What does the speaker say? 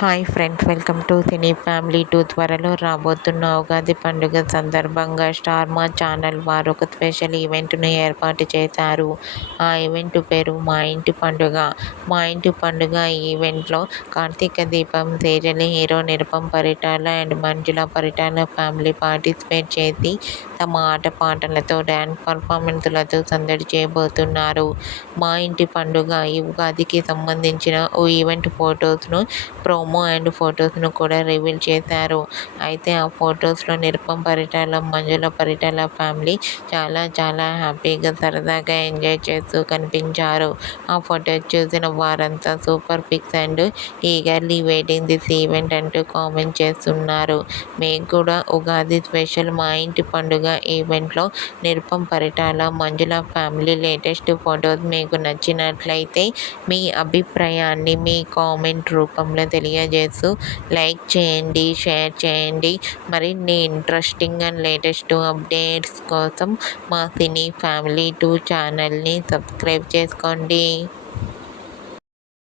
Hi friends, welcome to cine family 2. త్వరలో రాబోతున్న ఉగాది పండుగ సందర్భంగా స్టార్ మా ఛానల్ వారు ఒక స్పెషల్ ఈవెంట్ను ఏర్పాటు చేశారు. ఆ ఈవెంట్ పేరు మా ఇంటి పండుగ. మా ఇంటి పండుగ ఈవెంట్లో కార్తీక దీపం serial hero Nirupam Paritala and Manjula Paritala family participate చేసి తమ ఆటపాటలతో డ్యాన్స్ పర్ఫార్మెన్స్లతో సందడి చేయబోతున్నారు. మా ఇంటి పండుగ ఈ ఉగాదికి సంబంధించిన ఓ ఈవెంట్ ఫొటోస్ను, ప్రోమో అండ్ ఫొటోస్ను కూడా రివీల్ చేశారు. అయితే ఆ ఫొటోస్లో నిరుపమ్ పరిటాల, మంజుల పరిటాల ఫ్యామిలీ చాలా హ్యాపీగా సరదాగా ఎంజాయ్ చేస్తూ కనిపించారు. ఆ ఫొటోస్ చూసిన వారంతా super pics and eagerly waiting this event అంటూ కామెంట్ చేస్తున్నారు. మీకు కూడా ఉగాది స్పెషల్ మా ఇంటి పండుగ ఈవెంట్లో Nirupam Paritala, Manjula family latest photos మీకు నచ్చినట్లయితే మీ అభిప్రాయాన్ని మీ కామెంట్ రూపంలో తెలియజేస్తూ లైక్ చేయండి, షేర్ చేయండి. మరిన్ని ఇంట్రెస్టింగ్ అండ్ లేటెస్ట్ అప్డేట్స్ కోసం మా సినీ ఫ్యామిలీ 2 ఛానల్ని సబ్స్క్రైబ్ చేసుకోండి.